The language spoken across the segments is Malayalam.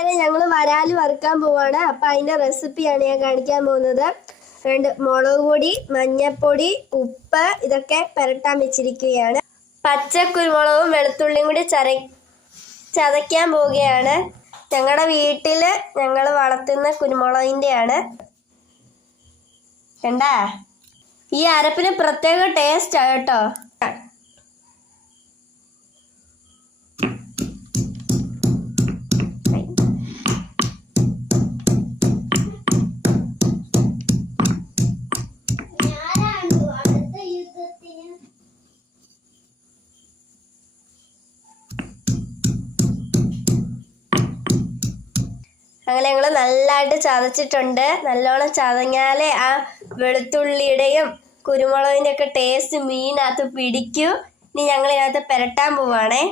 കൂട്ടുകാരെ, ഞങ്ങൾ വരാല് വറുക്കാൻ പോവാണ്. അപ്പം അതിൻ്റെ റെസിപ്പിയാണ് ഞാൻ കാണിക്കാൻ പോകുന്നത്. മുളക് പൊടി, മഞ്ഞൾപ്പൊടി, ഉപ്പ് ഇതൊക്കെ പുരട്ടാൻ വെച്ചിരിക്കുകയാണ്. പച്ചക്കുരുമുളകും വെളുത്തുള്ളിയും കൂടി ചതയ്ക്കാൻ പോവുകയാണ്. ഞങ്ങളുടെ വീട്ടിൽ ഞങ്ങൾ വളർത്തുന്ന കുരുമുളകിൻ്റെയാണ്. കണ്ടാ, ഈ അരപ്പിന് പ്രത്യേക ടേസ്റ്റാണ് കേട്ടോ. അങ്ങനെ ഞങ്ങൾ നല്ലതായിട്ട് ചതച്ചിട്ടുണ്ട്. നല്ലോണം ചതഞ്ഞാലേ ആ വെളുത്തുള്ളിയുടെയും കുരുമുളകിൻ്റെ ഒക്കെ ടേസ്റ്റ് മീനകത്ത് പിടിക്കും. ഇനി ഞങ്ങൾ ഇതിനകത്ത് പുരട്ടാൻ പോവാണേ.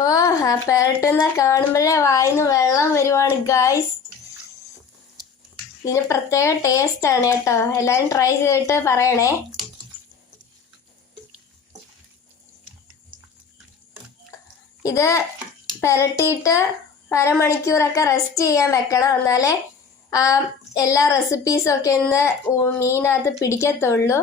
ഓ, ആ പുരട്ടുന്ന കാണുമ്പോഴേ വായിന്ന് വെള്ളം വരുവാണ് ഗായ്സ്. ഇതിന് പ്രത്യേക ടേസ്റ്റാണ് കേട്ടോ. എല്ലാവരും ട്രൈ ചെയ്തിട്ട് പറയണേ. ഇത് പുരട്ടിയിട്ട് അരമണിക്കൂറൊക്കെ റെസ്റ്റ് ചെയ്യാൻ വെക്കണം. എന്നാലേ എല്ലാ റെസിപ്പീസും ഒക്കെ ഇന്ന് മീനകത്ത് പിടിക്കത്തുള്ളൂ.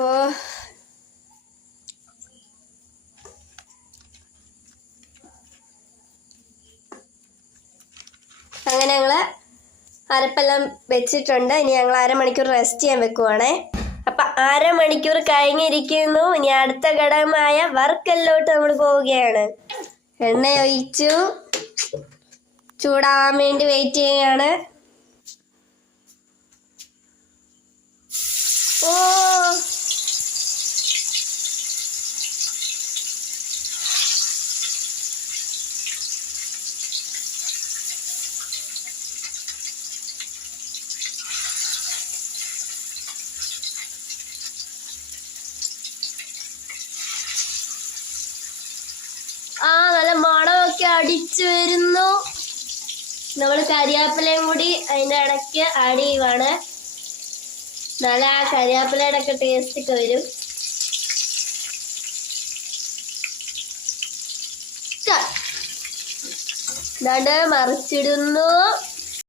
ഓ, അങ്ങനെ ഞങ്ങൾ അരപ്പെല്ലാം വെച്ചിട്ടുണ്ട്. ഇനി ഞങ്ങൾ അരമണിക്കൂർ റെസ്റ്റ് ചെയ്യാൻ വെക്കുവാണേ. അപ്പം അരമണിക്കൂർ കഴിഞ്ഞിരിക്കുന്നു. ഇനി അടുത്ത ഘടകമായ വറുക്കലിലോട്ട് നമ്മൾ പോവുകയാണ്. എണ്ണ ഒഴിച്ചു, ചൂടാവാൻ വേണ്ടി വെയിറ്റ് ചെയ്യുകയാണ്. ഓ, നല്ല മണമൊക്കെ അടിച്ചു വരുന്നു. നമ്മൾ കരിയാപ്പിലയും കൂടി അതിൻ്റെ ഇടയ്ക്ക് ആഡ് ചെയ്യുവാണ്. നല്ല ആ കരിയാപ്പിലയുടെ ഒക്കെ ടേസ്റ്റ് ഒക്കെ വരും. മറിച്ചിടുന്നു.